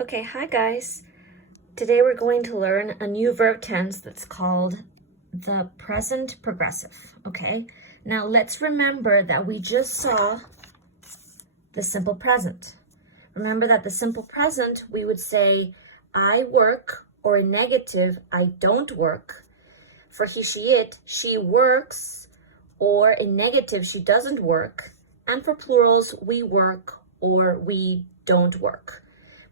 Okay, hi guys. Today we're going to learn a new verb tense that's called the present progressive, okay? Now let's remember that we just saw the simple present. Remember that the simple present, we would say, I work, or in negative, I don't work. For he, she, it, she works, or in negative, she doesn't work. And for plurals, we work, or we don't work.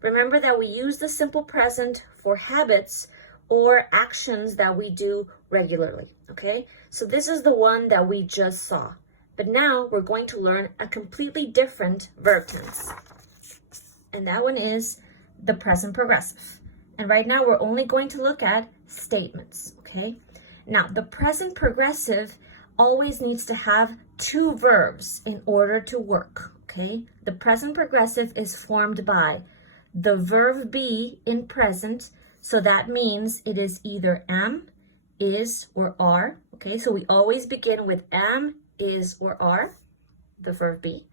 Remember that we use the simple present for habits or actions that we do regularly, okay? So this is the one that we just saw. But now we're going to learn a completely different verb tense. And that one is the present progressive. And right now we're only going to look at statements, okay? Now, the present progressive always needs to have two verbs in order to work, okay? The present progressive is formed by the verb be in present, so that means it is either am, is, or are, okay? So we always begin with am, is, or are, the verb be.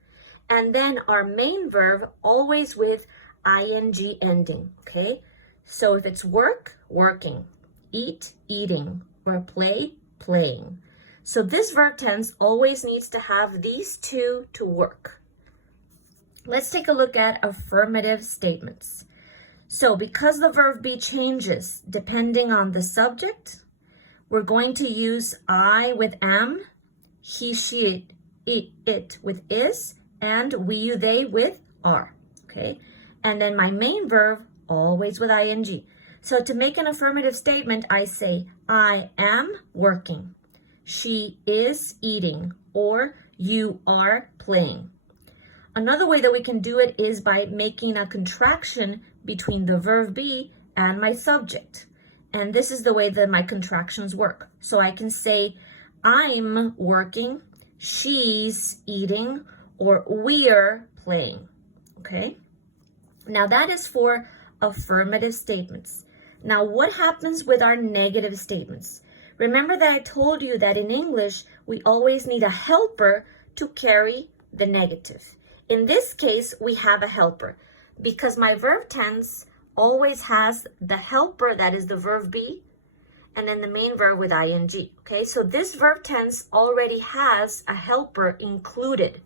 And then our main verb always with ing ending, okay? So if it's work, working, eat, eating, or play, playing. So this verb tense always needs to have these two to work. Let's take a look at affirmative statements. So because the verb be changes depending on the subject, we're going to use I with am, he, she, it with is, and we, you, they with are, okay? And then my main verb, always with ing. So to make an affirmative statement, I say, I am working, she is eating, or you are playing. Another way that we can do it is by making a contraction between the verb be and my subject. And this is the way that my contractions work. So I can say, I'm working, she's eating, or we're playing, okay? Now that is for affirmative statements. Now what happens with our negative statements? Remember that I told you that in English, we always need a helper to carry the negative. In this case, we have a helper because my verb tense always has the helper that is the verb be and then the main verb with ing, okay? So this verb tense already has a helper included,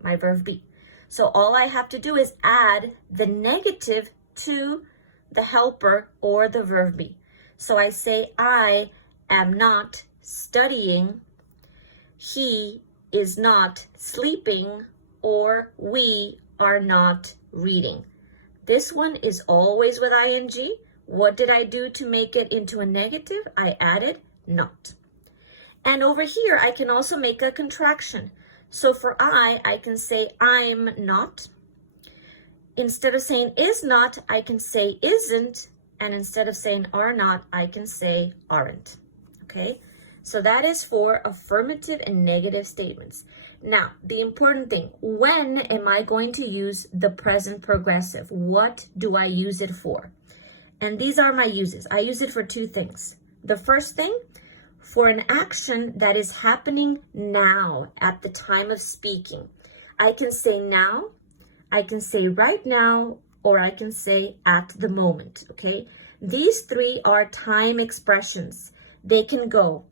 my verb be. So all I have to do is add the negative to the helper or the verb be. So I say, I am not studying, he is not sleeping, or we are not reading. This one is always with ing. What did I do to make it into a negative? I added not. And over here, I can also make a contraction. So for I can say I'm not. Instead of saying is not, I can say isn't. And instead of saying are not, I can say aren't. Okay? So that is for affirmative and negative statements. Now, the important thing, when am I going to use the present progressive? What do I use it for? And these are my uses. I use it for two things. The first thing, for an action that is happening now at the time of speaking. I can say now, I can say right now, or I can say at the moment, okay? These three are time expressions. They can go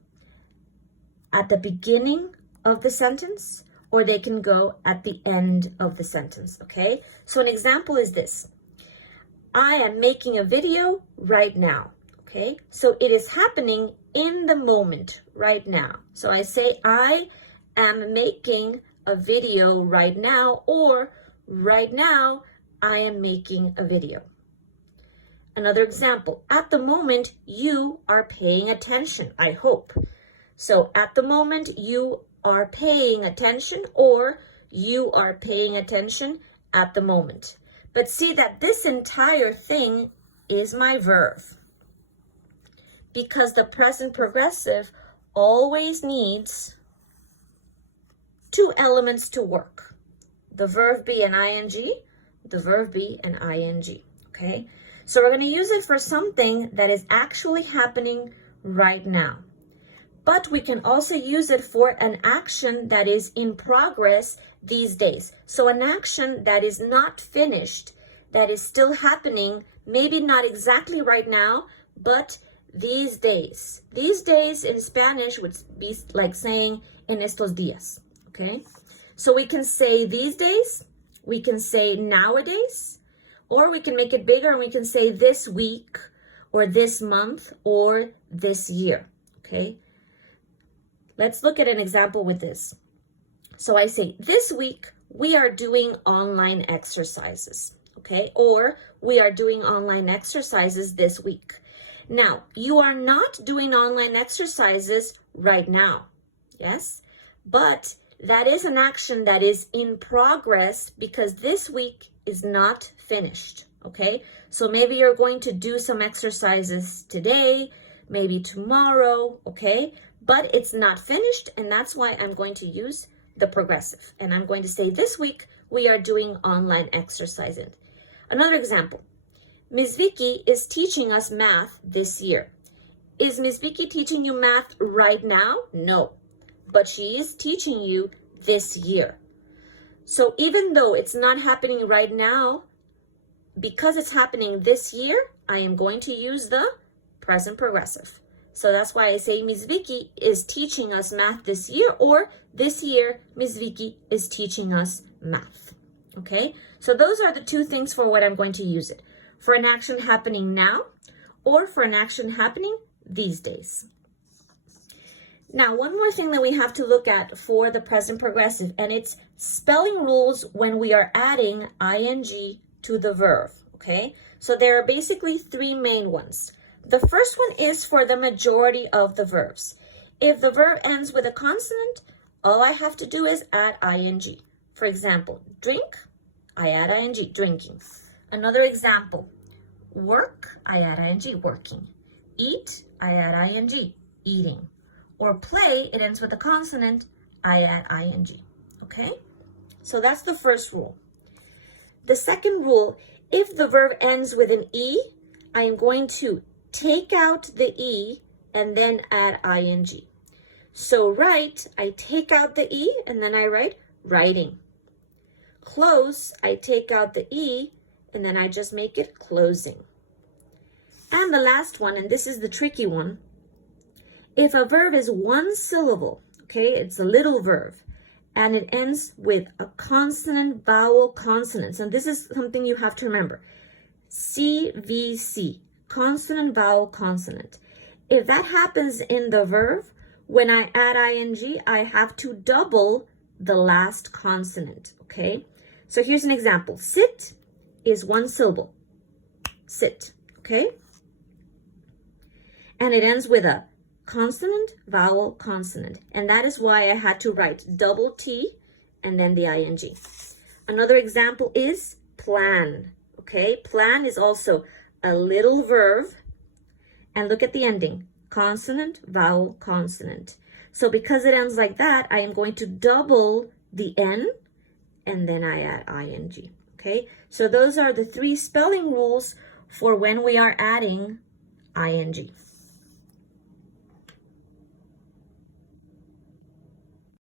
at the beginning of the sentence, or they can go at the end of the sentence, okay? So an example is this. I am making a video right now, okay? So it is happening in the moment right now. So I say, I am making a video right now, or right now, I am making a video. Another example, at the moment, you are paying attention, I hope. So at the moment, you are paying attention, or you are paying attention at the moment. But see that this entire thing is my verb, because the present progressive always needs two elements to work. The verb be and ing, the verb be and ing, okay? So we're going to use it for something that is actually happening right now. But we can also use it for an action that is in progress these days. So an action that is not finished that is still happening, maybe not exactly right now, but these days. These days in Spanish would be like saying en estos días, okay? So we can say these days, we can say nowadays, or we can make it bigger and we can say this week, or this month, or this year, okay? Let's look at an example with this. So I say, this week, we are doing online exercises, okay? Or we are doing online exercises this week. Now, you are not doing online exercises right now, yes? But that is an action that is in progress because this week is not finished, okay? So maybe you're going to do some exercises today, maybe tomorrow, okay? But it's not finished, and that's why I'm going to use the progressive. And I'm going to say this week, we are doing online exercises. Another example. Ms. Vicky is teaching us math this year. Is Ms. Vicky teaching you math right now? No, but she is teaching you this year. So even though it's not happening right now, because it's happening this year, I am going to use the present progressive. So that's why I say Ms. Vicky is teaching us math this year, or this year, Ms. Vicky is teaching us math. Okay, so those are the two things for what I'm going to use it. For an action happening now, or for an action happening these days. Now, one more thing that we have to look at for the present progressive, and it's spelling rules when we are adding ing to the verb, okay? So there are basically three main ones. The first one is for the majority of the verbs. If the verb ends with a consonant, all I have to do is add ing. For example, drink, I add ing, drinking. Another example, work, I add ing, working. Eat, I add ing, eating. Or play, it ends with a consonant, I add ing, okay? So that's the first rule. The second rule, if the verb ends with an E, I am going to take out the E and then add ing. So write, I take out the E and then I write writing. Close, I take out the E and then I just make it closing. And the last one, and this is the tricky one, if a verb is one syllable, okay, it's a little verb, and it ends with a consonant, vowel, consonants, and this is something you have to remember. CVC, consonant, vowel, consonant. If that happens in the verb, when I add ing, I have to double the last consonant, okay? So here's an example. Sit is one syllable. Sit, okay? And it ends with a consonant, vowel, consonant. And that is why I had to write double T and then the ing. Another example is plan, okay? Plan is also a little verb. And look at the ending, consonant, vowel, consonant. So because it ends like that, I am going to double the N and then I add ing, okay? So those are the three spelling rules for when we are adding ing.